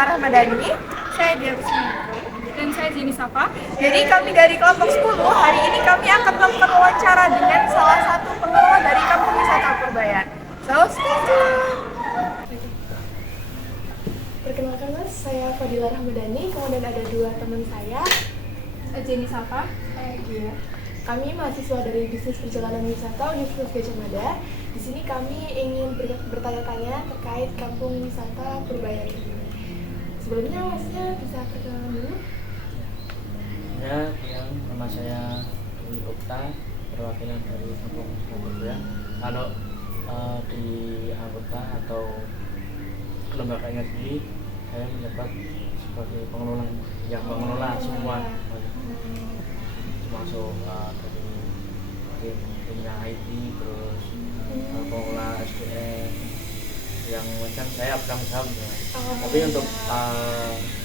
Fadila Ramadhani. Saya Dia Kusmiko. Dan saya Jenny Sapa. Jadi kami dari kelompok 10, hari ini kami akan melakukan wawancara dengan salah satu pengelola dari Kampung Wisata Purbayan. So, stay tune! Perkenalkan Mas, saya Fadila Ramadhani, kemudian ada dua teman saya, Jenny Sapa. saya Gia. Kami mahasiswa dari Bisnis Perjalanan Wisata Universitas Gadjah Mada. Di sini kami ingin bertanya-tanya terkait Kampung Wisata Purbayan ini. Sebelumnya Masnya bisa perkenalan dulu? Ya, nama saya Dwi Okta, perwakilan dari Kampung Wisata Purbayan. Kalau di anggota atau lembaganya sendiri, saya menjabat sebagai pengelola yang mengelola semua, termasuk dari timnya IT, terus pengelola SDM, yang macam saya pegang saham ya. Tapi untuk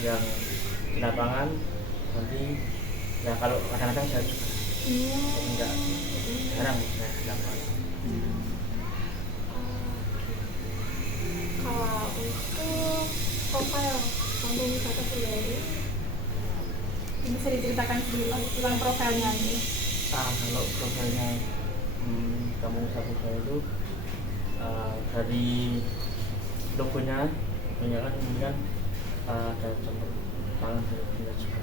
yang di lapangan nanti ya kalau kadang-kadang saya juga enggak jarang saya di lapangan. Kalau untuk profil Kampung Wisata Purbayan ini Bisa diceritakan sedikit tentang profilnya ini. Kalau profilnya Kampung Wisata Purbayan itu dari logonya kan ini kan ada campur tangan dari Bunda juga.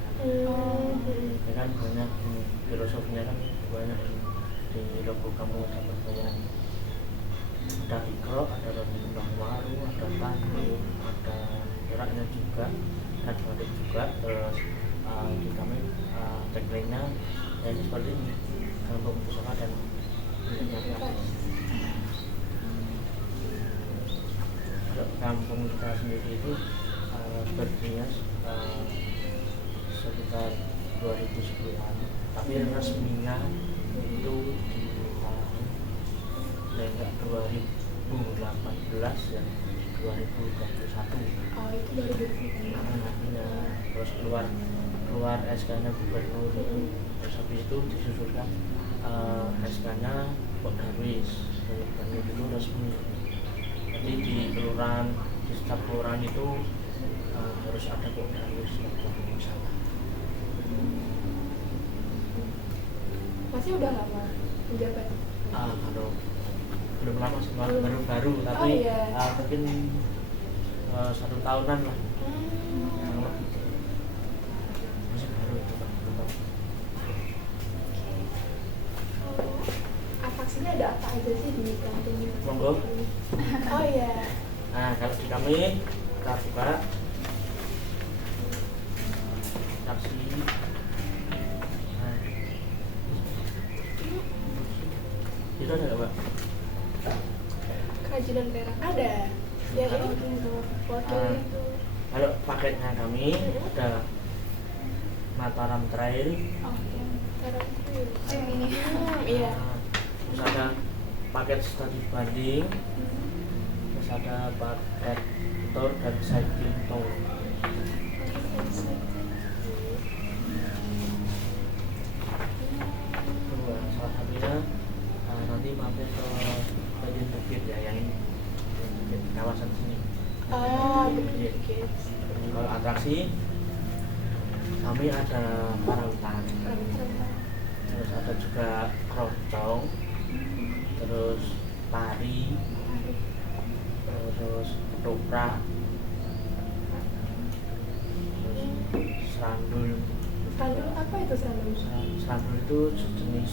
Ya kan banyak filosofinya kan banyak di logo Kampung Wisata Purbayan. Ada ikro, ada roti kembang waru, ada tandu, ada geraknya juga, ada batik juga. Terus di kami tagline-nya ya seperti ini, Kampung Pusaka dan Rakyat. Kalau kampung kita sendiri itu berdirinya sekitar 2010-an, tapi resminya itu di tahun 2018 ya, 2021. Oh, itu baru 2020. Ya, terus keluar SK-nya gubernur itu, terus habis itu disusulkan SK-nya Pak Darwis dari gubernur itu resmi. Jadi di kelurahan, di setiap kelurahan itu harus ada Pak Darwis yang berwisata. Masih udah lama menjabat? Kalau belum lama sih, baru-baru, tapi mungkin 1 tahunan lah. Masih baru itu Pak. Atraksinya ada apa aja sih di kampung ini? Monggo. Oh iya. Nah, kalau di kami kita buka atraksi. Nah, itu ada nggak Pak? Kerajinan perak ada. Yang ini foto itu. Kalau paketnya kami ada Mataram Trail, Perak itu. Yang ini. Iya. terus ada paket studi banding, terus ada paket tour dan cycling tour. Salah satunya nanti mampir ke Tanjung Bukit ya, yang ini kawasan sini. Bukit. Kalau atraksi kami ada Karawitan, terus ada juga keroncong, terus tari, terus ketoprak, terus serandul. Serandul apa itu serandul? Serandul itu sejenis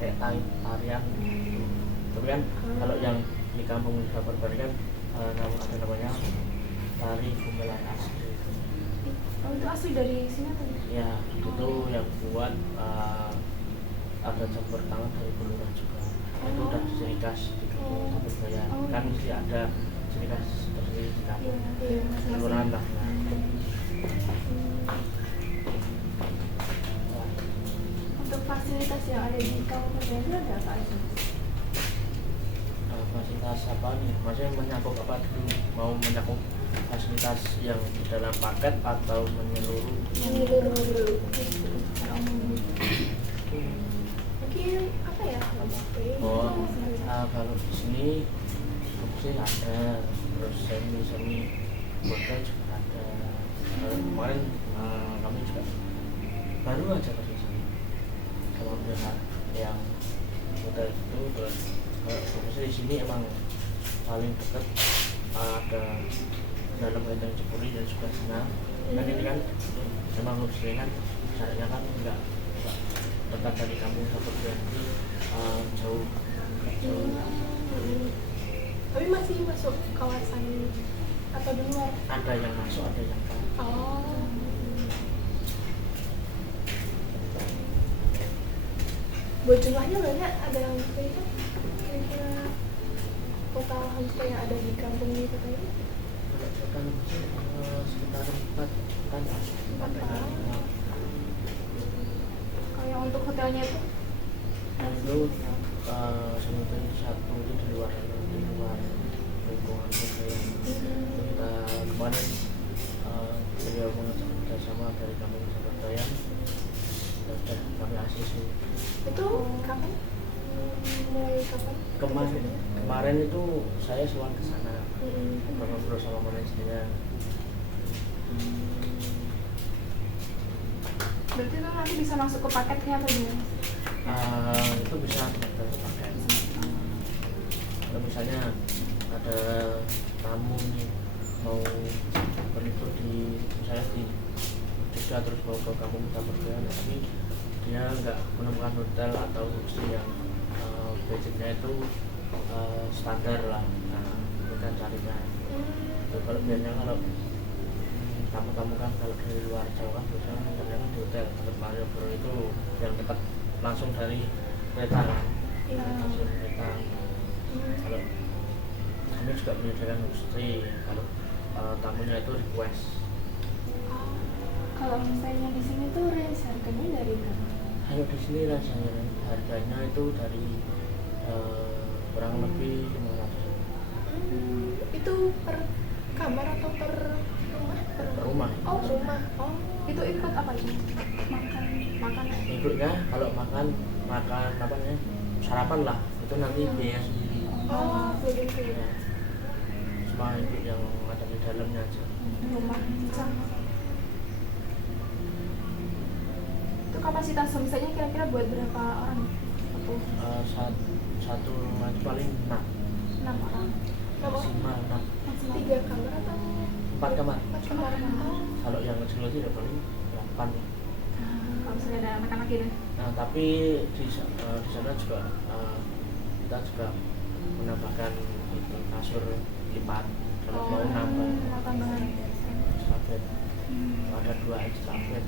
kayak tarian. Tapi kan kalau yang di kampung Purbayan kan ada namanya tari Gumelar asli. Oh, itu asli dari sini atau? Ya, itu yang buat ada campur tangan dari Belurah juga. Itu udah ciri khas di kampung Purbayan. Kan mesti ada ciri khas seperti di kampung kelurahan lah. Untuk fasilitas yang ada di kampung Purbayan itu ada apa aja? Fasilitas apa nih? Maksudnya mencakup apa dulu? Mau mencakup fasilitas yang di dalam paket atau menyeluruh? Menyeluruh dulu. Mungkin apa ya? Kalau di sini sih ada, terus semi botol juga ada. Kemarin kami juga baru aja ke sini sama pihak yang hotel itu. Terus di sini emang paling dekat ada dalam Gendang Cepuri dan juga Senang. Kan ini kan memang Lubsri kan caranya kan nggak dekat dari kampung Saperda, jauh. Tapi masih masuk kawasan atau di luar? Ada yang masuk, ada yang kan. Oh. Buat jumlahnya banyak, ada yang berapa? Kira-kira total homestay yang ada di kampung ini kota ini? Kalau total sekitar 4 kan. Kalau yang untuk hotelnya itu Itu sementara satu itu di luar lingkungan hotel. Kita kemarin beliau mengajak kerjasama dari kampung Saperda, sudah kami ACC. Itu kapan? Mulai kapan? Kemarin itu saya sewan ke sana, ngobrol sama manajernya. berarti itu nanti bisa masuk ke paketnya atau gimana? Itu bisa daftar ke paket. Kalau misalnya ada tamu nih mau berlibur di misalnya di Jogja terus mau ke kampung Saperda, tapi dia nggak menemukan hotel atau homestay yang budgetnya itu standar lah, nah itu kan carinya. Kalau biasanya kalau tamu-tamu kan kalau dari luar Jawa biasanya kan di hotel tempat Malioboro itu yang dekat langsung dari kereta kan. Langsung kereta. Kalau kami juga menyediakan homestay kalau tamunya itu request. Kalau misalnya di sini tuh range harganya dari berapa? Kalau di sini rasanya harganya itu dari kurang lebih 500. Itu per kamar atau per rumah? Per rumah. Oh, rumah. Oh. Itu ikut apa itu? Makanan. Ikutnya kalau makan apa namanya sarapan lah itu nanti biaya sendiri. Oh, begitu. Ya. Cuma ikut yang ada di dalamnya aja. Rumah sama. Itu kapasitas homestay-nya kira-kira buat berapa orang? Satu rumah itu paling 6 orang. maksimal 6. Maksimal. 3 kamar atau 4 kamar. 4 kamar? Oh. Kalau yang kecil itu udah paling 8 ya. Kalau misalnya ada anak-anak gitu. Nah tapi di sana juga kita juga menambahkan itu kasur lipat kalau mau nambah Mau tambahan. extra bed. Ada 2 extra bed.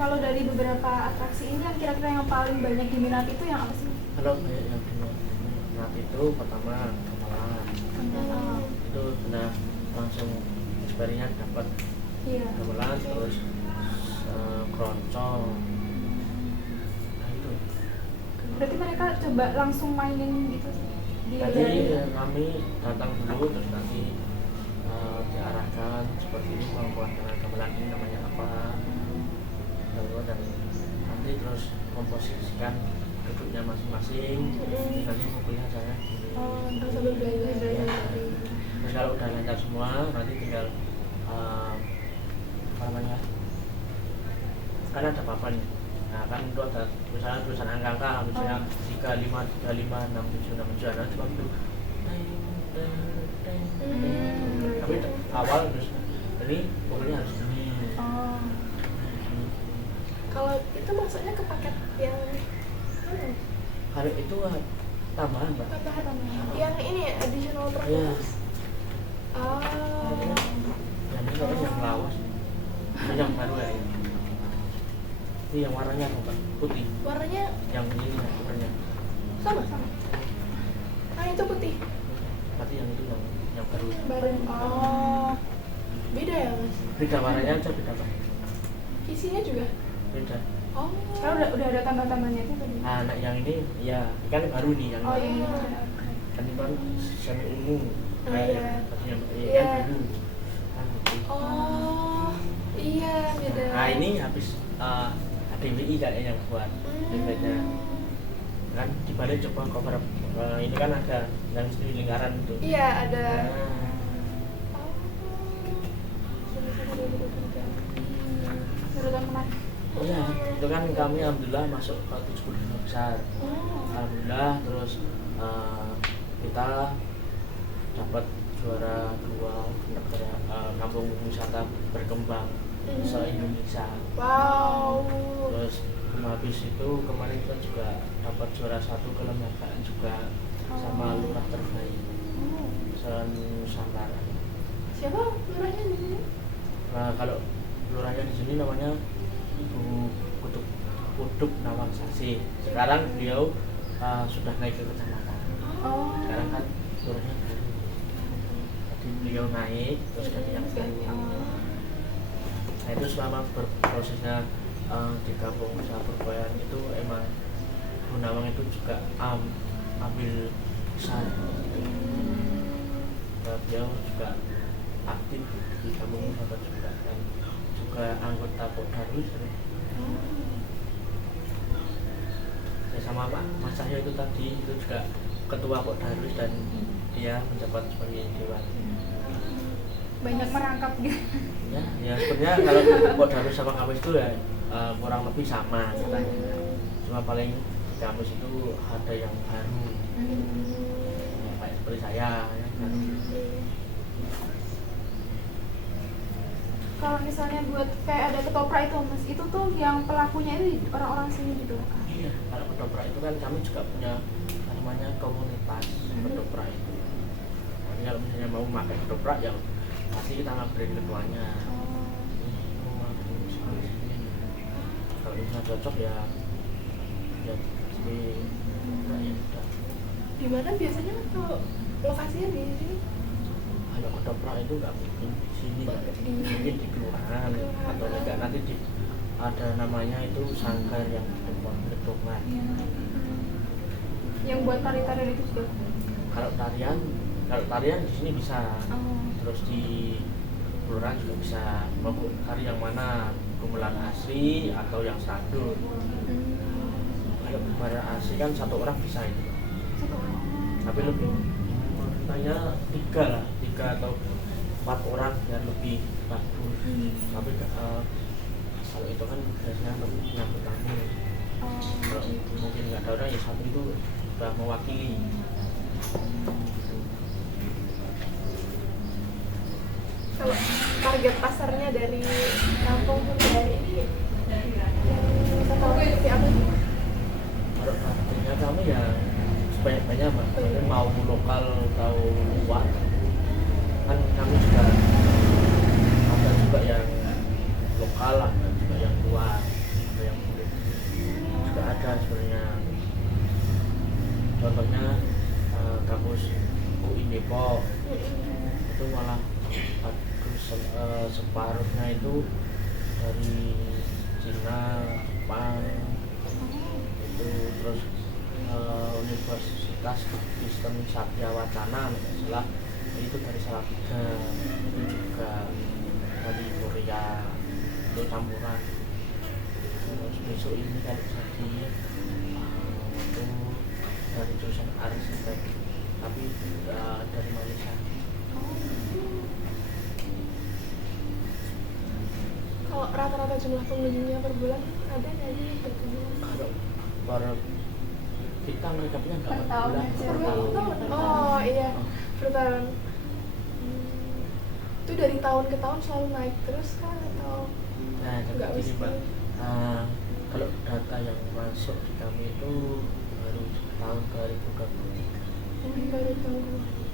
Kalau dari beberapa atraksi ini yang kira-kira yang paling banyak diminati itu yang apa sih? Kalau kayak yang diminat itu pertama gamelan. Itu benar langsung eksperimen dapat Iya. gamelan terus keroncong. Nah itu. Berarti mereka coba langsung mainin gitu sih? Tadi kami datang dulu terus nanti diarahkan seperti ini membuat gamelan ini namanya apa, dan nanti terus komposisikan duduknya masing-masing. Nanti mobilnya saya gini. Oh, terus sambil belajar. Ya. Terus kalau udah lancar semua nanti tinggal apa namanya kan ada papan. Nah kan itu ada misalnya tulisan angka misalnya 35 35 67 67 nah cuma itu tapi awal terus ini pokoknya harus ini. Oh. Kalau itu maksudnya ke paket yang Hari itu tambahan mbak. tambahan yang ini additional Iya. purpose. Oh. Yang ini kan yang lawas. Ini yang baru ya. Ini yang warnanya apa mbak? Putih. Warnanya Yang ini warnanya. sama. Ah, itu putih. Berarti yang itu yang baru. Bareng. Oh. Beda ya, Mas? Beda warnanya aja beda mbak. Isinya juga. Beda. Oh. Sekarang udah ada tambah-tambahnya itu tadi. Nah yang ini ya kan baru nih yang Oh ini. ini. Kan itu kan semi ungu. Oh, iya. Tadi yang Iya. kan biru. Kan putih. Oh. Iya, beda. Nah ini habis DWI kayaknya yang buat DWI-nya. Kan dibalik coba cover ini kan ada yang sendiri lingkaran itu. Iya, ada. Nah, itu kan kami alhamdulillah masuk ke 75 besar. Alhamdulillah, terus kita dapat juara 2 kampung wisata berkembang se-Indonesia. Wow. Terus habis itu kemarin kita juga dapat juara 1 kelembagaan juga sama lurah terbaik se-Nusantara. Siapa lurahnya di sini? Nah, kalau lurahnya di sini namanya Ibu Kuduk Nawangsasi. Sekarang beliau sudah naik ke kecamatan. Sekarang kan lurahnya baru. Jadi beliau naik terus ganti yang baru. Nah, itu selama berprosesnya di kampung usaha perbayan itu emang Bu Nawang itu juga ambil besar gitu. Dan beliau juga aktif di kampung usaha juga dan juga anggota Pokdarus. Ya sama Mas Cahyo itu tadi itu juga ketua Pokdarus dan dia menjabat sebagai dewan. Banyak merangkap gitu. Ya sebenarnya kalau Pokdarus sama kampus itu ya kurang lebih sama katanya. Cuma paling di kampus itu ada yang baru, ya, kayak seperti saya ya, kan. Kalau misalnya buat kayak ada ketoprak itu mas, itu tuh yang pelakunya itu orang-orang sini di belakang. Iya, kalau ketoprak itu kan kami juga punya namanya komunitas ketoprak itu. Jadi kalau misalnya mau makan ketoprak ya pasti kita ngabarin ketuanya. Kalau misalnya cocok ya pasti ya udah. Di mana biasanya kalau lokasinya di sini? Kalau ketoprak itu nggak mungkin di sini, mungkin di kelurahan atau enggak nanti ada namanya itu sanggar yang di depan ketoprak. Yang buat tari-tari itu juga. Kalau tarian di sini bisa, terus di kelurahan juga bisa. Mau tari yang mana, gamelan asli atau yang sandul. Kalau gamelan asli kan satu orang bisa itu, tapi lebih menurutnya 3 atau 4 orang dan lebih bagus. Tapi kalau itu kan biasanya lebih nyambut tamu. Kalau mungkin nggak ada orang ya satu itu sudah mewakili. Kalau target pasarnya dari kampung Perbayan ini wisatawan seperti apa sih? Kalau targetnya kami ya sebanyak-banyak Mbak. Maksudnya mau lokal atau luar. Kan kami juga ada juga yang lokal, ada juga yang luar, ada yang kulit juga ada sebenarnya. Contohnya kampus UI Depok itu malah separuhnya itu dari Cina, Jepang itu, terus Universitas Kristen Satya Wacana salah itu dari Salatiga, itu juga dari Korea, itu campuran. Terus besok ini kan jadi itu dari jurusan arsitek tapi dari Malaysia. Kalau rata-rata jumlah pengunjungnya per bulan ada nggak sih? Kalau per kita menangkapnya nggak per tahun bulan, aja. per tahun. Oh iya, per tahun. Itu dari tahun ke tahun selalu naik terus kan atau Nah, nggak jadi mesti? Mbak, kalau data yang masuk di kami itu baru tahun 2023. Baru tahun.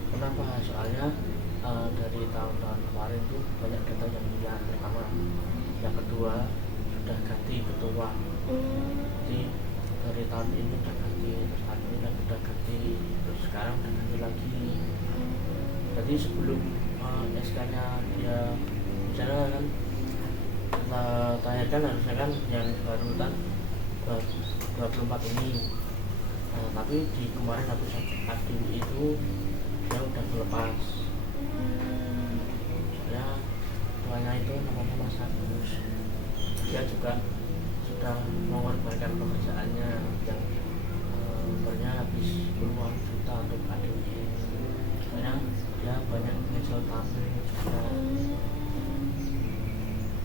Kenapa? Soalnya dari tahun-tahun kemarin tuh banyak data yang hilang. Pertama, yang kedua sudah ganti ketua. Jadi dari tahun ini udah ganti, terus tahun ini udah ganti, terus sekarang udah ganti lagi. Jadi sebelum SK-nya dia misalnya kan tayangkan harusnya kan yang baru kan 24 ini. Tapi di kemarin aku aktif itu dia udah melepas. Ya tuanya itu namanya Mas Agus. Dia juga sudah mengorbankan pekerjaannya yang sebenarnya habis puluhan juta untuk adiknya. Soalnya dia banyak menyesal tamu juga.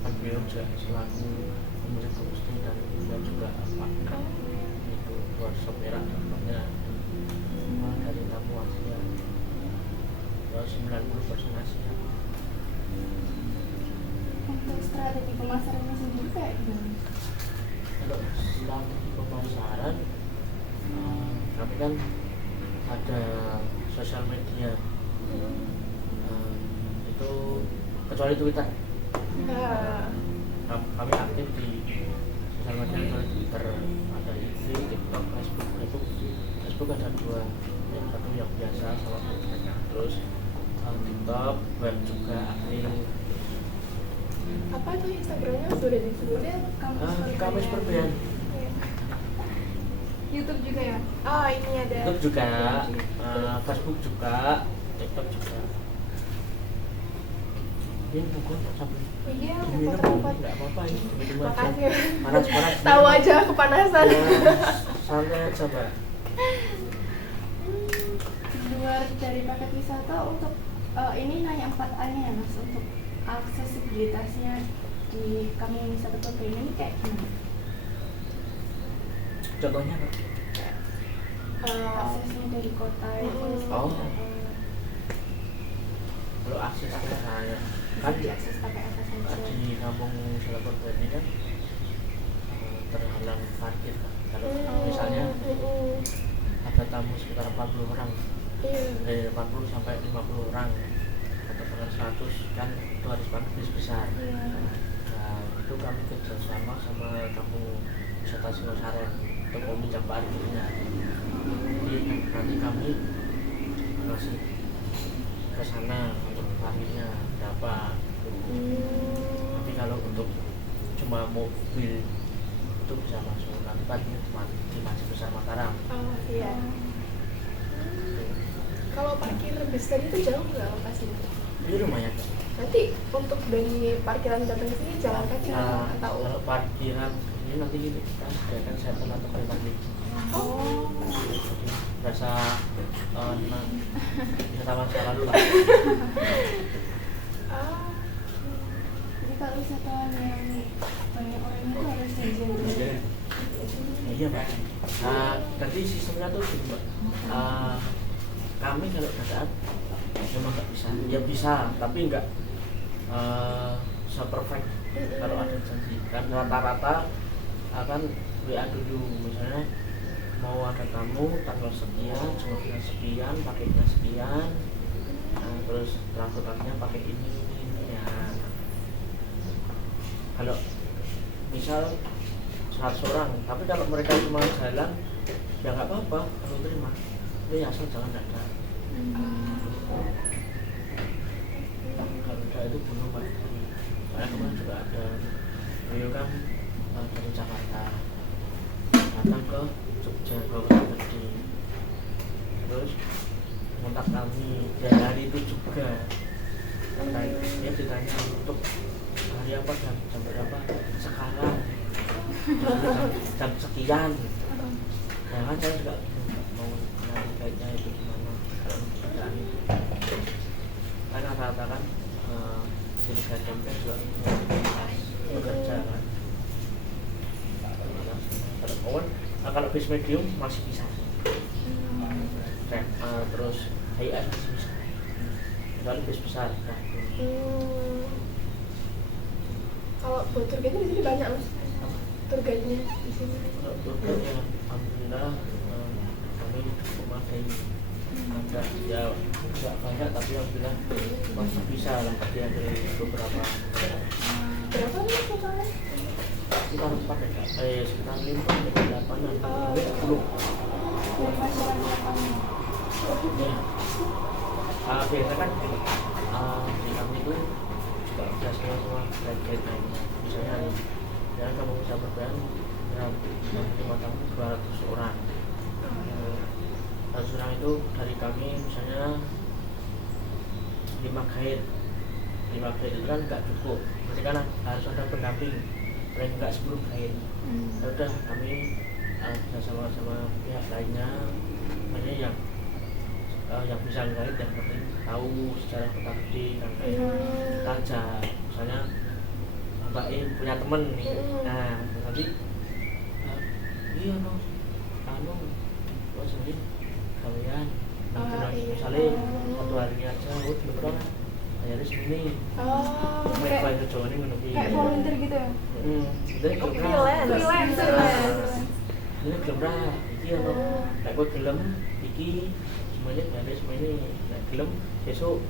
Kan beliau juga selaku pemilik homestay dan dia juga apa itu workshop merah dampaknya dari tamu Asia 90% Asia. Untuk strategi pemasarannya sendiri kayak gimana? Kalau strategi pemasaran kami kan ada sosial media itu kecuali Twitter. Kami aktif di sosial media kecuali Twitter, ada IG, TikTok, Facebook ada 2, yang satu yang biasa sama mereka, terus TikTok, web juga aktif. Apa tuh Instagramnya sudah disebutin? Kamis Perbaian. YouTube juga ya? Oh ini ada. YouTube juga, Facebook juga, TikTok juga. Ini bukan sampai Iya, diminum repot-repot. nggak apa-apa ini minum aja. Makasih. Panas-panas. Tahu aja kepanasan. Ya, santai aja Mbak. Di luar dari paket wisata untuk ini nanya 4A-nya ya Mas, untuk aksesibilitasnya di kampung wisata Purbalingga ini kayak gimana? Contohnya Mbak? Aksesnya dari kota itu Oh. seperti apa? Kalau aksesnya saya kan Bisa diakses pakai apa saja? di kampung wisata Purbalingga ini kan terhalang parkir kan. Kalau misalnya ada tamu sekitar 40 orang, dari 40 sampai 50 orang atau bahkan 100 kan itu harus pakai bis besar. Nah itu kami kerjasama sama kampung wisata Singosari untuk meminjam parkirnya. Jadi nanti kami ngasih ke sana untuk parkirnya berapa. Tapi kalau untuk cuma mobil itu bisa masuk, nanti parkirnya cuma di Masjid Besar Mataram. Oh iya. Kalau parkir bis tadi itu jauh nggak lokasinya? Ini lumayan Kak. Nanti untuk dari parkiran datang ke sini jalan kaki Nah, atau? kalau parkiran ini nanti kita sediakan shuttle atau pribadi. Oh. Jadi berasa wisata masa lalu lah. Ah. Jadi kalau wisatawan yang banyak orang itu harus izin dulu. Iya Mbak. Jadi sistemnya tuh gini Mbak. Kami kalau keadaan memang nggak bisa. Ya bisa, tapi nggak se-perfect kalau ada janji. Kan rata-rata akan WA dulu, misalnya mau ada tamu tanggal sekian, jumlahnya sekian, paketnya sekian, terus transportasinya pakai ini ya. Kalau misal 100 orang, tapi kalau mereka cuma jalan ya nggak apa-apa, aku terima. Ini asal jangan ada. Kalau ada itu bunuh Pak. Karena kemarin juga ada beliau kan dari Jakarta datang ke Jogja ke Gede, terus kontak kami ya hari itu juga. Dia ditanya untuk hari apa dan jam berapa sekarang, jam sekian. Ya kan saya juga mau nyari baiknya itu gimana kalau kerjaan itu kan rata-rata kan di tempat juga bekerja kan. Kalau kawan kalau bis medium masih bisa, terus HIS masih bisa, kecuali bis besar nah. Kalau buat tour guide di sini banyak Mas. Tour guide-nya di sini. Kalau tour ya alhamdulillah kami cukup memadai. Ada ya nggak banyak tapi alhamdulillah masih bisa lah dia dari beberapa. Berapa nih totalnya? Sekitar 4 sekitar 5 sampai 8-an, sampai 10. Dan masyarakatnya Ya. Biasa kan di kami itu juga ada semua guide lainnya. Misalnya ya kamu bisa berbayar ya cuma tamu 200 orang. 200 orang itu dari kami misalnya 5 guide. 5 guide itu kan nggak cukup. Berarti kan harus ada pendamping. Paling nggak 10 guide. Ya udah kami sama pihak lainnya, makanya yang bisa guide yang penting tahu sejarah kota gede kan kayak kita aja misalnya Mbak punya temen nih. Nah nanti iya no anu kok sendiri kalian misalnya satu hari ini aja belum pernah bayarnya segini kayak bayar Jawa ini ngono kayak volunteer gitu ya. Jadi freelance. ini gelem ra iki ono nek kowe gelem iki semuanya bayar semuanya nek gelem besok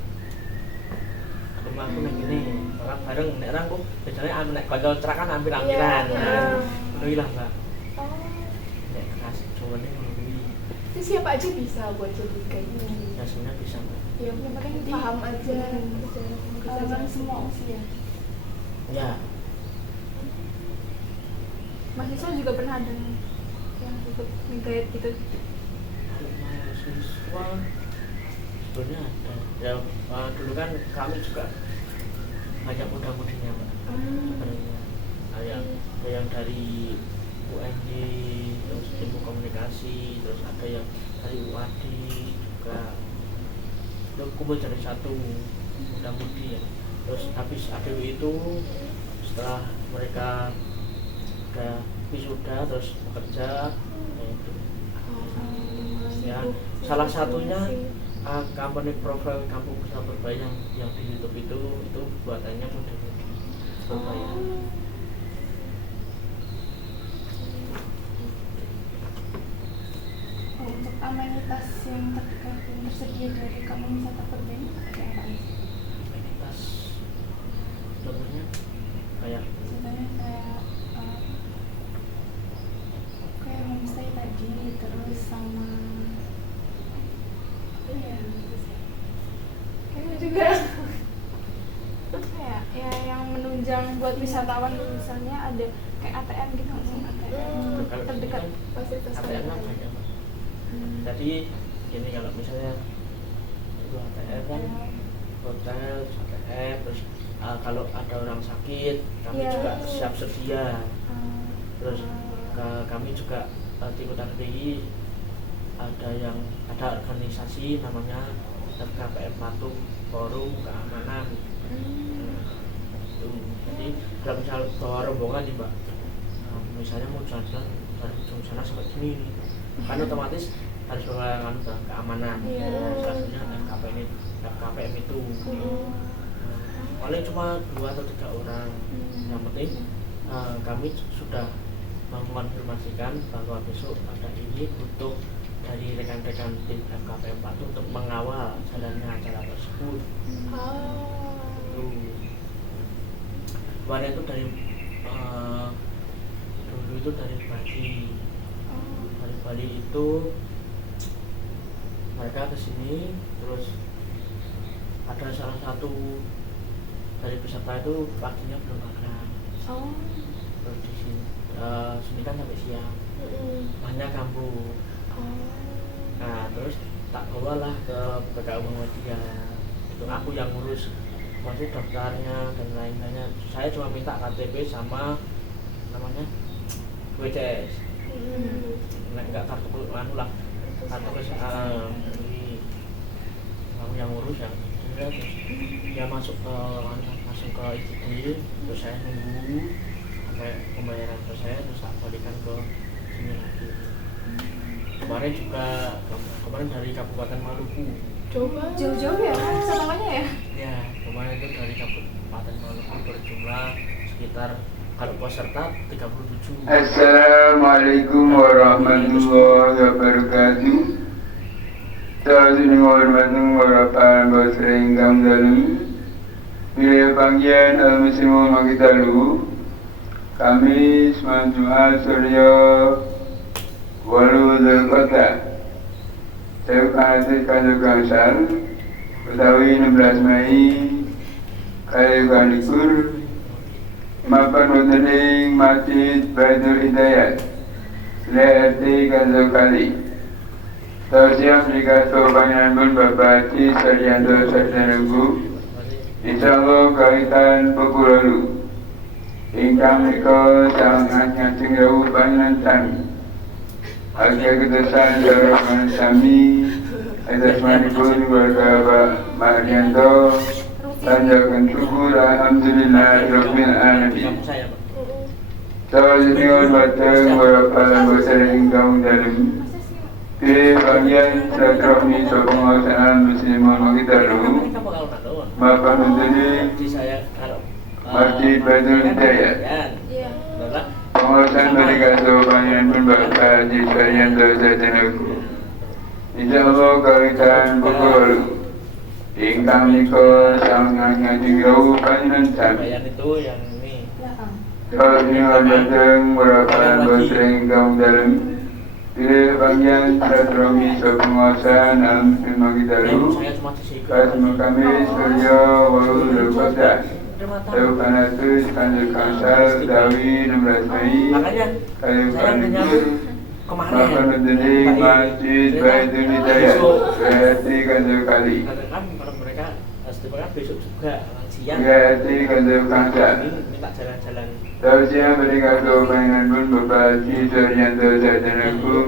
rumahku nang kene makan bareng nek ra kok biasanya nek kanca cerakan ambil-ambilan ngono iki lah Mbak. Nek khas Jawa ini ngono kuwi Itu siapa aja bisa buat jadi kayak gini. ya sebenarnya bisa Mbak. Ya yang penting paham aja. Kalangan semua usia. Ya Mahasiswa juga pernah ada yang ikut menggait gitu. kalau mahasiswa sebenarnya ada ya dulu kan kami juga banyak muda-mudinya Mbak. Sebenarnya ada yang dari UNJ terus ilmu komunikasi terus ada yang dari UAD juga itu kumpul jadi satu muda-mudi ya. Terus habis ADW itu setelah mereka udah wisuda terus bekerja ya itu ya salah satunya company profile Kampung Wisata Purbaya yang di YouTube itu buatannya muda-mudi Purbaya. Untuk amenitas yang tersedia dari Kampung Wisata Purbaya ini ada apa aja? Amenitas contohnya kayak Contohnya kayak homestay tadi, terus sama apa ya? Kayaknya juga kayak ya yang menunjang buat wisatawan misalnya ada kayak ATM gitu nggak sih? ATM kalau terdekat. Fasilitas ATM tambahan. banyak Mbak. Jadi ini kalau misalnya itu ATM kan hotel, ATM, terus kalau ada orang sakit kami Iya. juga siap sedia. Terus kami juga di Kota KPI ada organisasi namanya FKPM Patung Forum Keamanan. Itu. Jadi kalau misal bawa rombongan nih Mbak, misalnya mau jalan-jalan dari ujung sana sampai sini nih, kan otomatis harus bawa keamanan. Salah satunya FKPM itu. Paling cuma 2 atau 3 orang. Yang penting kami sudah mengonfirmasikan bahwa besok ada ini untuk dari rekan-rekan tim FKPM Patung untuk mengawal jalannya acara tersebut. Kemarin itu dari dulu itu dari Bali itu mereka kesini terus ada salah satu dari peserta itu paginya belum makan terus di sini kan sampai siang banyak kampung. Nah terus tak bawalah ke PKU Muhammadiyah itu aku yang ngurus masuk daftarnya dan lain-lainnya. Saya cuma minta KTP sama namanya WCS. Enggak kartu anu lah kartu kesehatan. Aku yang ngurus ya. Terus dia masuk ke langsung ke IGD terus saya nunggu sampai pembayaran ke saya terus tak balikan ke sini lagi. Kemarin juga dari Kabupaten Maluku. Jauh-jauh ya wisatawan ya? Ya, kemarin itu dari Kabupaten Maluku berjumlah sekitar kalau peserta 37. Assalamualaikum warahmatullahi wabarakatuh. Saat ini menghormati beberapa bahasa ingkang dalam wilayah panggian al-muslimun Makitalu. Kamis Jumat Surya Walu Kota. Saya kasih kantor Gangsal Betawi 16 Mei kali Kalikur mapan Wadaling Masjid Baitul Hidayat LRT Kantor Kali. Siang dikasih panjenengan Bapak Haji Saryanto Sarjanaku insyaallah kaitan pekulalu ingkang menika sangat ngajeng rawuh panjenengan sami. Agar ketesan dorongan sami atas manipun keluarga Pak Maryanto panjatkan syukur alhamdulillahirabbil alamin. Kamu saya, Pak. Sawadikul batang warapal bersering kaum dalam di bagian silaturahmi penguasaan muslimun Magitaru Kamu kalau nak doang. maafkan menjadi Jadi saya kalau Masjid Baitul Hidayah Iya. adalah penguasaan mereka sopangan berbahasa di sekalian dosa tenaga. InsyaAllah kawitan pukul ingkang niko sangat ngajing rau panjenengan. bayan itu yang ini. Sawadikul batang warapal bersering kaum dalam di bagian silaturahmi penguasaan muslimun Magitaru Saya cuma di sini. Kasih kami surya walau kota. Lalu karena itu kanjeng kansal Dawi 16 Mei Makanya kayu saya nanya kanjeng kemana makan ya? menjadi Masjid Baitul Hidayah berarti kanjeng kali Katakan kalau mereka setiap kan besok juga siang. berarti kanjeng kansal. Ini minta jalan-jalan. Tahu siang mereka kebanyakan pun berbagi Suryanto Jatanakum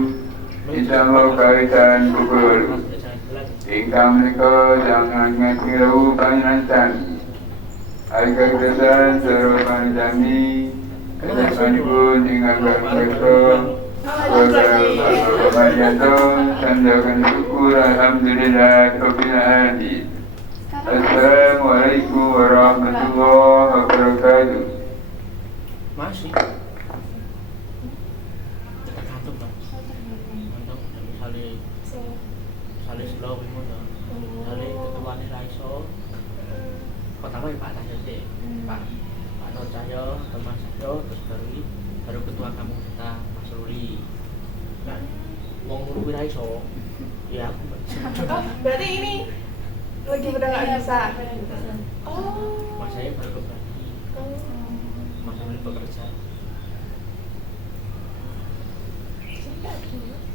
Insyaallah kawitan pukul Jalan-jalan. ingkang menika sangat ngajeng rau panjenengan. Aika kesan seru panjami kesanipun ingkang berkata Waalaikumsalam sanjakan syukur alhamdulillah rabbil alamin. Assalamualaikum warahmatullahi wabarakatuh. Masih. Tergantung, Pak. Tergantung misalnya slow gimana. Misalnya ketuanya Raiso. Pertama ya Pak Cahyo sih. Pak Nur Cahyo, Mas Cahyo, terus baru ketua kamu kita Mas Ruli. Nah, mau ngurus Raiso. Ya aku Pak. Oh, berarti ini lagi udah nggak bisa. Oh. Mas saya baru berbagi. Mas Ruli bekerja.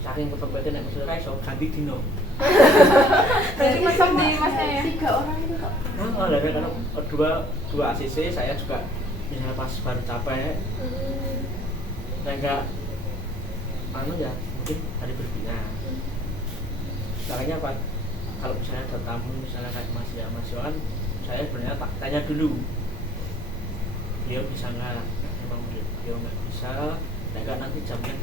Saking ketempetin nek Mas Raiso ganti dino. Berarti masuk di masnya ya? 3 orang itu kok. Nah, dari karena dua ACC saya juga misalnya pas baru capek, saya enggak ya mungkin hari berikutnya. Makanya Pak, kalau misalnya ada tamu misalnya kayak Mas Yo kan, saya sebenarnya tak tanya dulu, beliau bisa nggak? Memang beliau nggak bisa, enggak nanti jamnya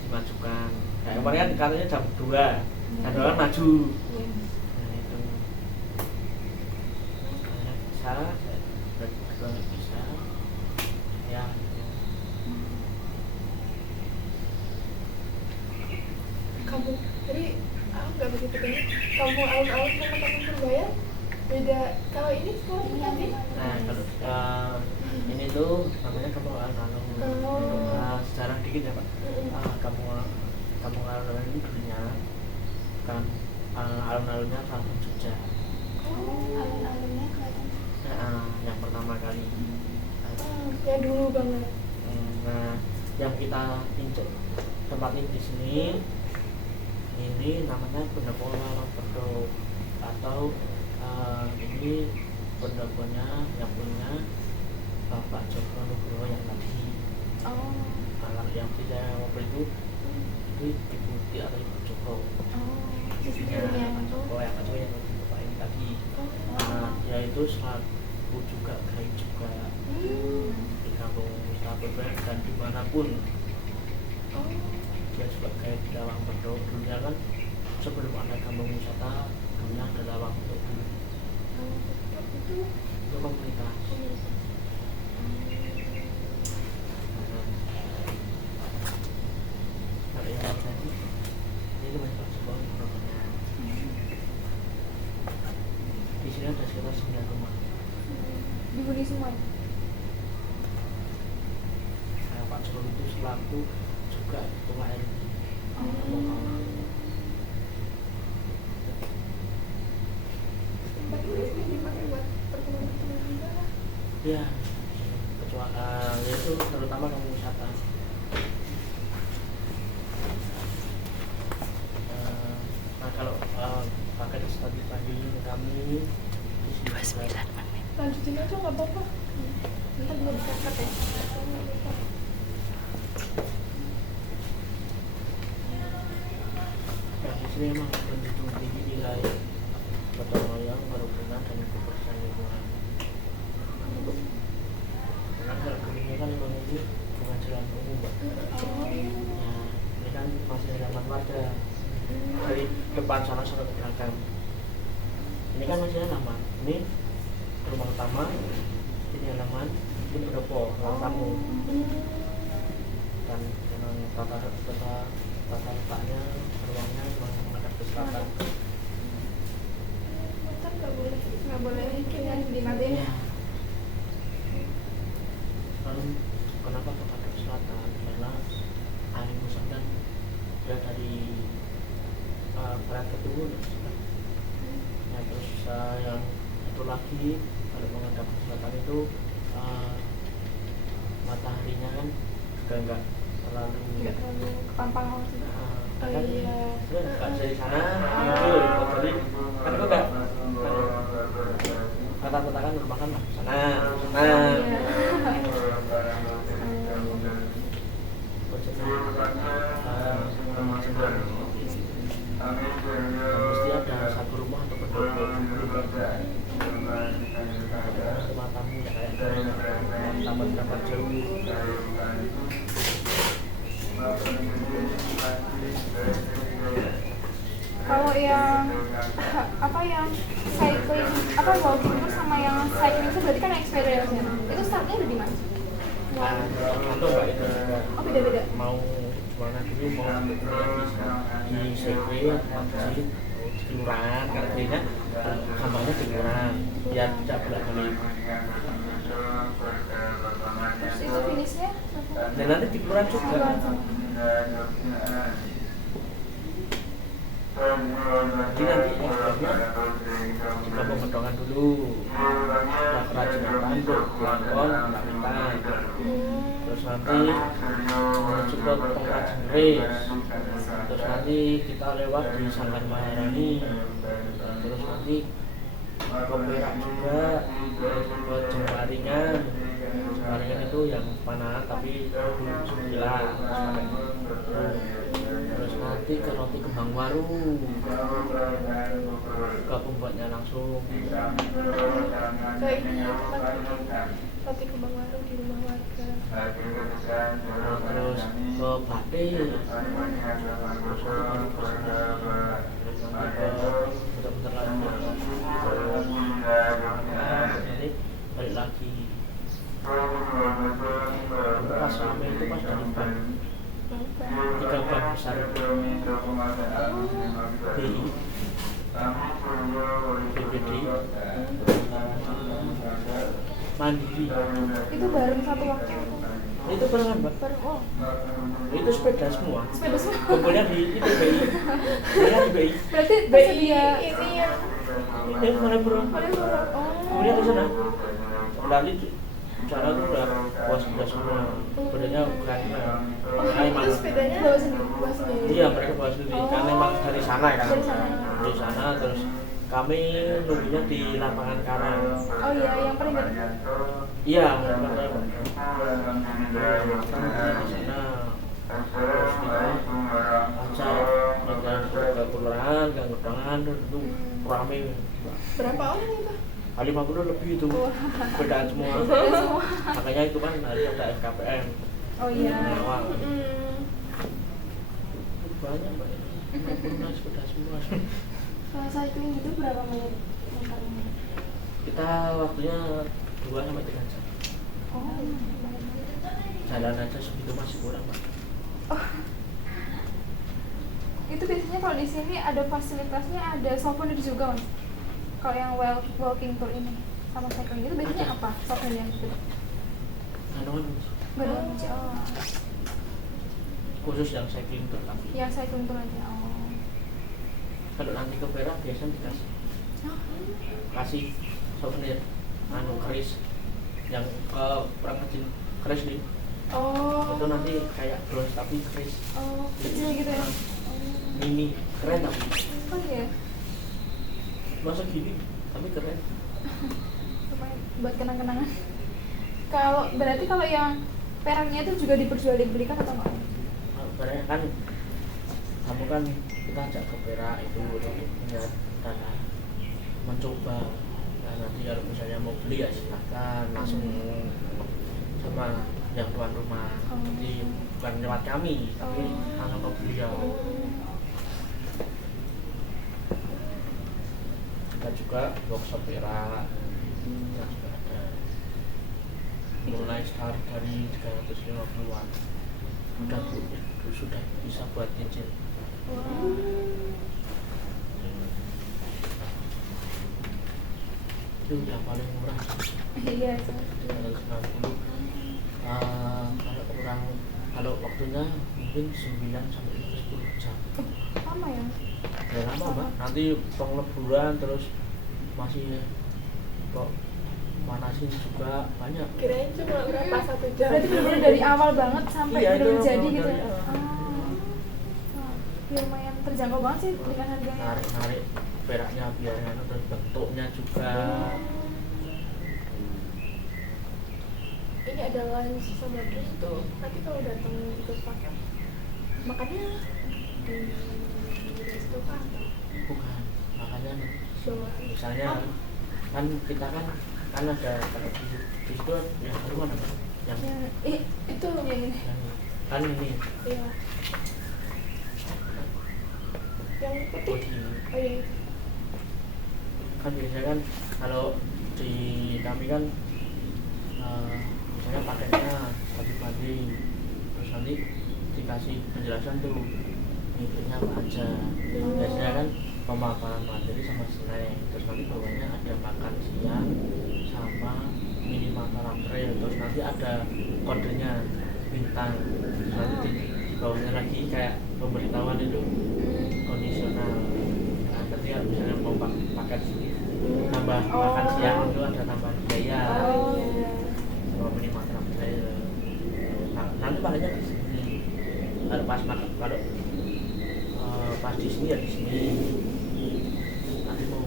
dimajukan. Kayak kemarin kan katanya jam 2, dan orang maju. Nah itu saya bisa, nggak bisa, ya. Kamu, jadi aku nggak begitu kayaknya. Kamu alun-alun sama kamu Purbaya beda. Kalau ini sekolah nanti. Nah kalau ini tuh namanya kampung alun-alun. Sejarah dikit ya Pak. Kampung alun-alun ini dulunya kan alun-alunnya Keraton Jogja. Alun-alunnya kelihatan. Yang pertama kali. Ya dulu banget. Nah yang kita injek tempat ini di sini ini namanya Pendopo Lalomperdo atau ini pendoponya yang punya Bapak Joko Nugroho yang tadi. Anak yang tidak mobil itu Ibu Ti atau Ibu Joko. Pak Joko yang Bapak ini tadi. Dia itu selaku juga guide juga di kampung Wisata dan dimanapun. Dia sebagai Lawang Perdo dulunya kan sebelum ada kampung wisata dulunya ada Lawang Perdo itu komunitas. Kalau yang jadi ini banyak sekolah programnya. Di sini ada sekitar 9 rumah. Dihuni semua. Pak Joko itu selaku juga ketua RI. Tempat ini dipakai buat pertemuan-pertemuan juga. Ya, yaitu terutama kamu wisata. Nah kalau pakai studi kami di sini 29 menit. Lanjutin aja nggak apa-apa. Kita belum bisa cut ya. Di sini memang menjunjung tinggi nilai gotong royong, kerukunan dan kebersihan lingkungan. depan sana sampai ke belakang. Ini kan masih halaman. Ini rumah utama, ini halaman, ini pendopo, ruang tamu. Dan memang tata letaknya ruangnya memang menghadap ke selatan. Motor nggak boleh yang dimatiin. Ya. Lalu kenapa ke menghadap selatan? Karena angin musim kan dia dari barat ke timur. Nah terus yang satu lagi kalau menghadap ke selatan itu mataharinya kan juga nggak terlalu kepampang sih. kan Iya. nggak dari sana gitu. Jadi kan itu nggak kata-kata kan rumah kan sana mesti ada satu rumah atau pendopo rumah tamu ya kayak taman jauh. Kalau yang yang cycling walking tour sama yang cycling itu berarti kan experience nya. Itu startnya udah di mana? Atau enggak itu juga Oh beda-beda. mau gimana dulu mau di sekre masih di kelurahan karena kampanye di kelurahan biar tidak bolak-balik. Terus itu finishnya? Dan nanti di kelurahan juga. Jadi nanti ekspornya kita pemodongan dulu, ya kerajinan tanduk, pelangkon, perakitan. Terus nanti menuju ke pengrajin keris. Terus nanti kita lewat di Sangkan Maharani. Terus nanti ke Perak juga, ke Jembaringan. Jembaringan itu yang panahan tapi belum sembilan. Terus nanti ke Roti Kembang Waru, ke pembuatnya langsung. Ke ini roti kembang waru di rumah warga. Terus ke Batik, terus nanti ke bentar lagi jadi balik lagi. Pas rame itu pas dari ban 3 ban besar BI, BPD, Mandiri. Itu bareng satu waktu. Itu barengan mbak. Bareng oh. Itu sepeda semua. Sepeda semua. Kumpulnya di itu BI. Kumpulnya di BI. Berarti BI tersedia ini yang Ini Malioboro. Malioboro. Oh. Kumpulnya di sana. Nanti sana tuh udah puas semua. Sepedanya keren. itu sepedanya bawa sendiri. Iya mereka bawa sendiri. Karena emang dari sana kan. Dari sana. Dari sana terus kami nunggunya di lapangan Karang. Oh iya, yang paling dekat. Iya, benar. Di sana terus kita aja ke kelurahan, ke undangan itu rame. Berapa orang itu? 50 lebih itu. Bedaan semua. Makanya itu kan harus ada SKPM. Oh iya. Awal. Banyak banget. 50 sepeda semua. Kalau cycling itu berapa menit muternya? Kita waktunya 2 sampai 3 jam. Oh, Jalan aja segitu masih kurang, Pak. Oh. Itu biasanya kalau di sini ada fasilitasnya, ada souvenir juga, Mas. Kalau yang walking tour ini sama cycling itu biasanya Ada. apa? Souvenir yang itu? Kandungan Enggak ada kunci. Oh. khusus yang cycling tour tapi Yang cycling tour aja. Oh. kalau nanti ke Perak biasanya dikasih kasih souvenir keris yang ke perangkat keris nih. Oh. Itu nanti kayak bronze tapi keris Oh, kecil gitu ya. mini keren tapi Oh iya. masa gini tapi keren. Lumayan buat kenang-kenangan. Kalau berarti kalau yang peraknya itu juga diperjualbelikan atau enggak? Sebenarnya kan kamu kan kita ajak ke Perak itu untuk melihat dan mencoba. Nah, nanti kalau misalnya mau beli ya silakan langsung sama yang tuan rumah. Jadi bukan lewat kami tapi langsung ke beliau. juga workshop era dan juga ada mulai start dari 350-an sudah bisa buat cincin. Itu yang paling murah Iya, 390. Kalau waktunya mungkin 9 sampai 10 jam. sama ya. Ya lama mbak, nanti pengleburan terus masih kok manasin juga banyak. Kirain cuma berapa 1 jam. Berarti benar-benar dari awal banget sampai Iya, itu benar-benar jadi awal gitu. dari Ya? awal. Ya lumayan terjangkau banget sih dengan harganya. Narik peraknya biar terus bentuknya juga. Ini ada lunch sama drink tuh. Nanti kalau datang ikut paket makannya di resto kah atau Bukan, makanya show? misalnya kan kita kan ada kalau di situ yang baru mana Mbak? Yang Itu yang ini. kan ini Iya. Yang putih. putih. Oh iya. Kan biasanya kan kalau di kami kan misalnya paketnya pagi-pagi terus nanti dikasih penjelasan tuh ngikutnya apa aja. Biasanya kan pemaparan materi sama snack, terus nanti bawahnya ada makan siang sama mini makanan trail, terus nanti ada kodenya bintang, terus nanti di bawahnya lagi kayak pemberitahuan itu kondisional. Nah, nanti kalau misalnya mau paket tambah makan siang itu ada tambahan biaya sama mini makanan trail. Nah, nanti paketnya di sini. Kalau pas makan, kalau pas di sini ya di sini. Nanti mau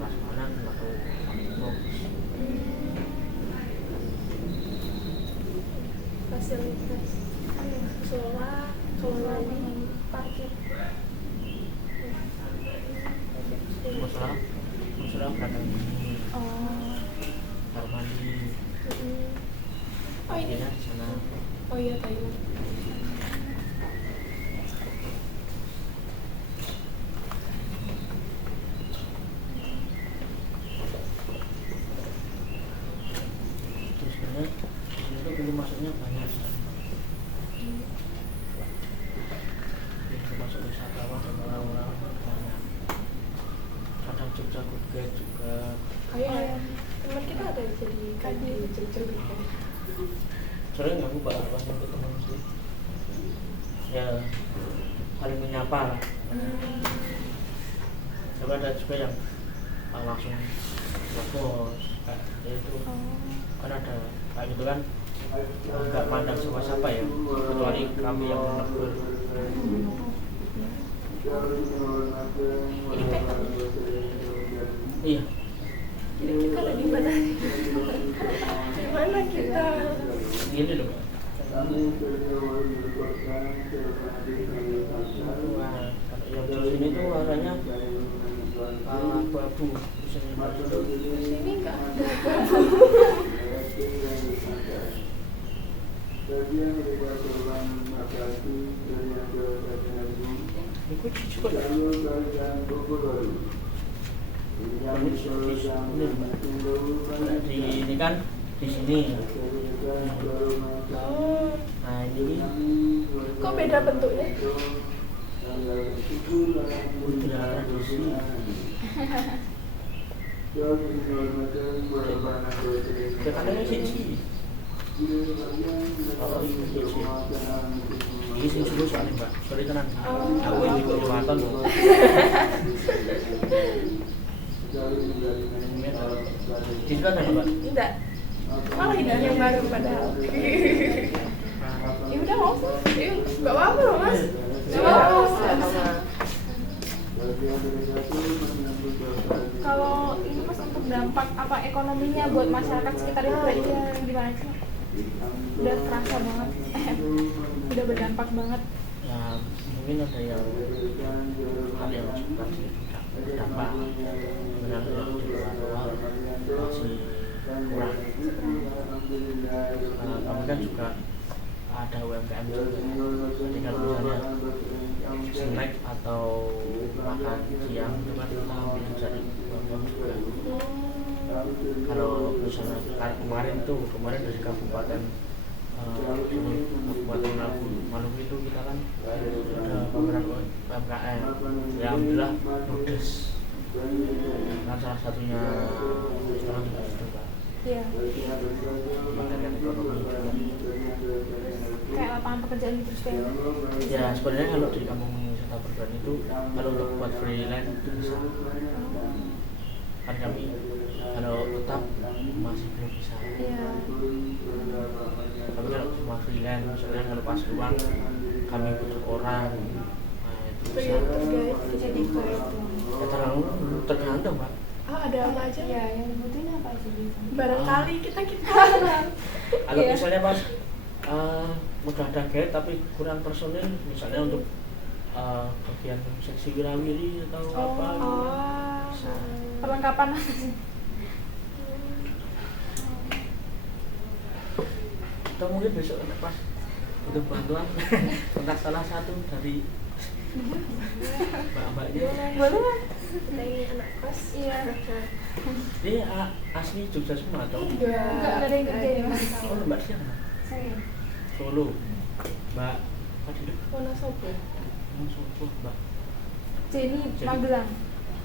prasmanan atau box. Fasilitas sholat, parkir. Musola belakang ini. Kamar mandi. Oh ini. Parkirnya di sana. Oh iya tahu. Terus sebenarnya di sini tuh pintu masuknya banyak sekali. Pintu masuk wisatawan dan orang-orang banyak. Kadang Jogja Good Guide juga. Oh iya. Teman kita ada yang jadi kadi Jogja gitu. Soalnya nggak lupa pas nyampe teman sih. Ya saling menyapa lah. Coba ada juga yang langsung bos kayak itu kan ada kayak gitu kan nggak mandang siapa-siapa ya kecuali kami yang menegur. Ini petak. Iya, Jadi kita ada di mana? Di mana kita? gini loh Mbak. Wah, yang di sini tuh warnanya abu-abu. Di sini itu Di sini nggak ada. ikut juga ya. Ini kan di sini. Nah ini Kok beda bentuknya? udah tradisi. Katanya sih. Oh ini sih. Ini sih dulu soalnya Mbak. Sorry tenan. Aku yang ikut jembatan loh. Di situ ada Mbak. Enggak. Malah ini yang baru padahal. Ya udah mau sih. Nggak apa-apa loh mas. Nggak apa-apa. Kalau ini mas untuk dampak apa ekonominya buat masyarakat sekitar itu berarti gimana sih? Udah kerasa banget, udah berdampak banget. Ya mungkin ada yang suka berdampak dengan yang di luar masih kurang. Kami kan juga ada UMKM juga. Jadi kalau misalnya snack atau makan siang itu kan kita ambil dari UMKM juga. Kalau misalnya kemarin dari kabupaten Kabupaten Maluku itu kita kan ada beberapa UMKM ya, alhamdulillah ludes kan salah satunya restoran juga sudah Pak. Iya. Kementerian Ekonomi juga. Kayak lapangan pekerjaan gitu kayak. Ya sebenarnya kalau di kampung wisata Perbudayan itu kalau untuk buat freelance itu bisa. Kan kami kalau tetap masih belum bisa. Iya. Tapi kalau cuma freelance misalnya kalau pas luang kami butuh orang, nah itu bisa. Jadi kayak itu. Ya tergantung Pak. Oh, ada apa aja? Iya, yang dibutuhin apa aja biasanya? Barangkali kita Kalau Iya. misalnya pas udah ada guide tapi kurang personil misalnya untuk bagian seksi wirawiri atau apa gitu. Bisa. Perlengkapan apa sih? Atau mungkin besok pas untuk bantuan kontak salah satu dari mbak-mbaknya. Boleh. Kita ini anak kos. Iya. Ini asli Jogja semua atau? Enggak ada yang kerja ya Mas. Oh, Mbak siapa? Saya. Solo. Mbak tadi Wonosobo. Solo Mbak. Jenny Magelang.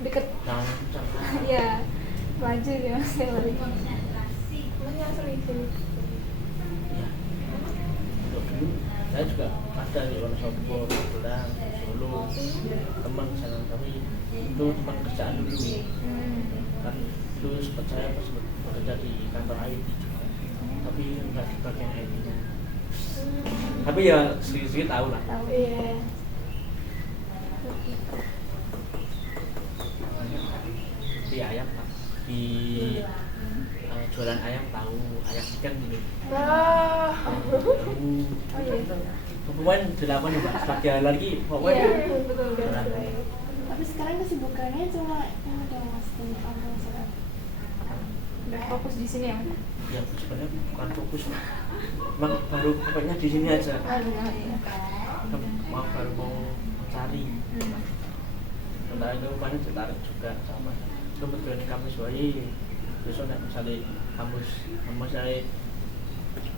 Deket. Jangan jangan. Iya. Laju ya Mas saya balik. Masnya asli sini. Ya. Untuk dulu saya juga ada di Wonosobo, Magelang, Solo. Teman sana kami itu teman kerjaan dulu. Kan dulu sempat saya pas bekerja di kantor IT juga. Tapi nggak di bagian IT-nya. Tapi ya sedikit tahu lah. Iya. Di ayam Pak. Di jualan ayam tahu, ayam ikan gitu. Wah. Oh iya. Pokoknya delapan Pak. Sebagai lagi pokoknya. Iya. Betul. Tapi sekarang kesibukannya cuma yang udah Mas di kampung sekarang. Udah fokus di sini ya Mas? Ya sebenarnya bukan fokus Pak. Emang baru pokoknya di sini aja. Iya. Mau baru mau cari. Sementara itu kemarin tertarik juga sama kebetulan di kampus Wai. Besok nek misalnya kampus saya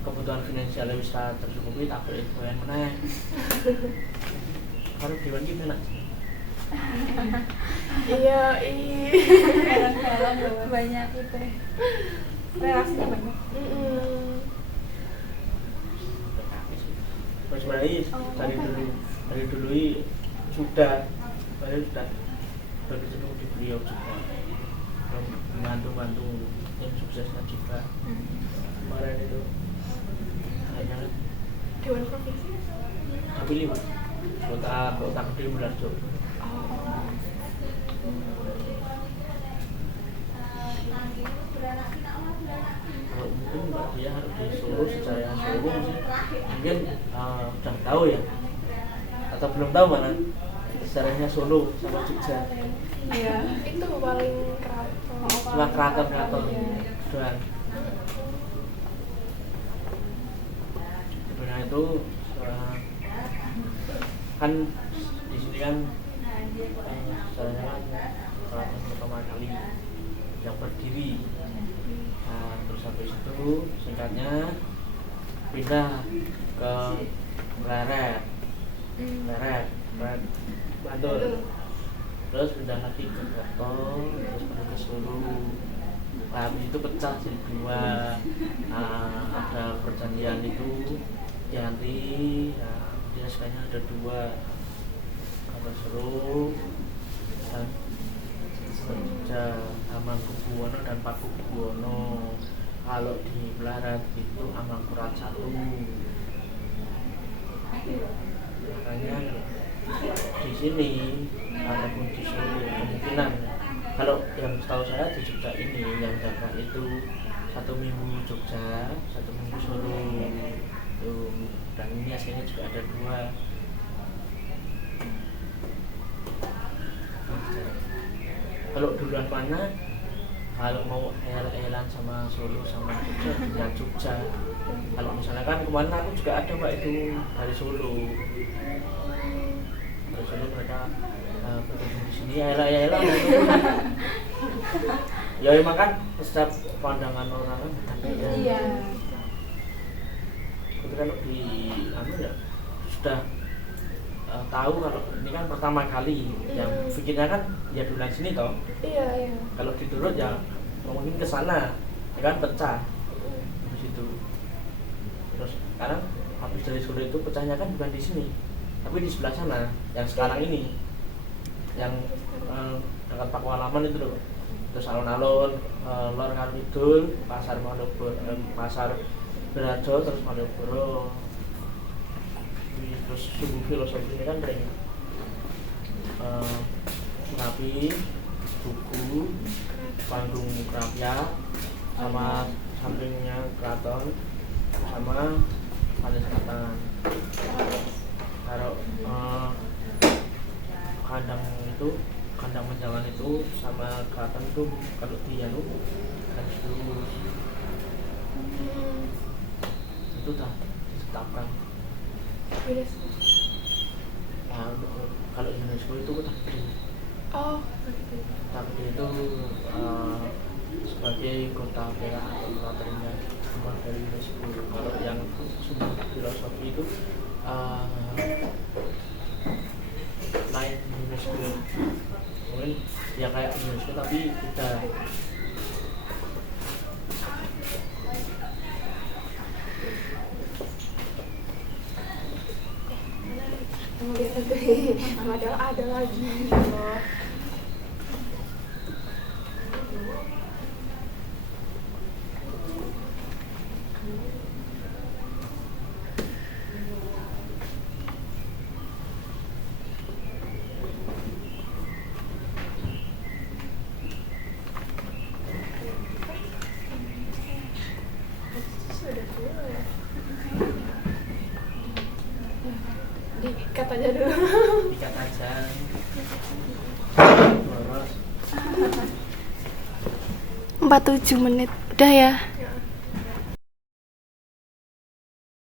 kebutuhan finansial bisa tercukupi tak boleh goyang meneh. Kalau Dewan ki enak. Iya. Film banyak itu. Relasinya banyak. Sebenarnya dari dulu sudah berkecimpung di beliau juga, membantu tim suksesnya juga. Kemarin itu kayaknya Dewan Provinsi. terpilih Pak, kota Gede Mularjo. Kalau mungkin Mbak Dia harus di Solo, secara Solo mungkin udah tahu ya, atau belum tahu mana sejarahnya Solo sama Jogja. Iya. Itu paling keraton. Cuma keraton doang. Sebenarnya itu kan di sini kan sejarahnya kan keraton pertama kali yang berdiri. Nah, terus habis itu singkatnya pindah ke Pleret, Bantul. Terus pindah lagi ke Keraton, terus pindah ke Solo. Nah, habis itu pecah jadi dua. Ada perjanjian itu diganti, dia sekarang ada dua, kalau Solo dan Jogja, Amangkubuwono dan Pakubuwono. Kalau di Pleret itu Amangkurat 1. Makanya di sini ataupun di Solo kemungkinan kalau yang setahu saya di Jogja ini yang jaga itu 1 minggu Jogja, 1 minggu Solo tuh, dan ini aslinya juga ada 2. Kalau duluan mana kalau mau el-elan sama Solo sama Jogja ya Jogja. Kalau misalnya kan kemarin aku juga ada Mbak itu dari Solo mereka berkunjung di sini el-elan gitu. Ya emang kan setiap pandangan orang kan beda. Iya. Itu kalau di ya sudah tahu kalau ini kan pertama kali yang pikirnya kan ya duluan sini toh. Iya. Kalau diturut ya mungkin ke sana ya kan pecah di situ. Terus sekarang habis dari Solo itu pecahnya kan bukan di sini tapi di sebelah sana yang sekarang ini yang dekat Pakualaman itu loh. Terus alun-alun Lor Kidul, pasar Malioboro, pasar Berajo, terus Malioboro. Terus suku filosofi ini kan dari Merapi, Tugu, Bandung Krapya, sama sampingnya Keraton, sama Pantai Selatan. Kalau kandang menjangan itu sama Keraton itu kalau di Yanu kan itu dah ditetapkan. Nah, kalau UNESCO itu kota gede. Oh, Kota gede itu sebagai kota perak atau kota terindah cuma dari UNESCO. Kalau yang sumber filosofi itu lain UNESCO. Mungkin ya kayak UNESCO tapi udah ada lagi loh. Diikat aja dulu. dikat aja boros 47 menit. Udah ya.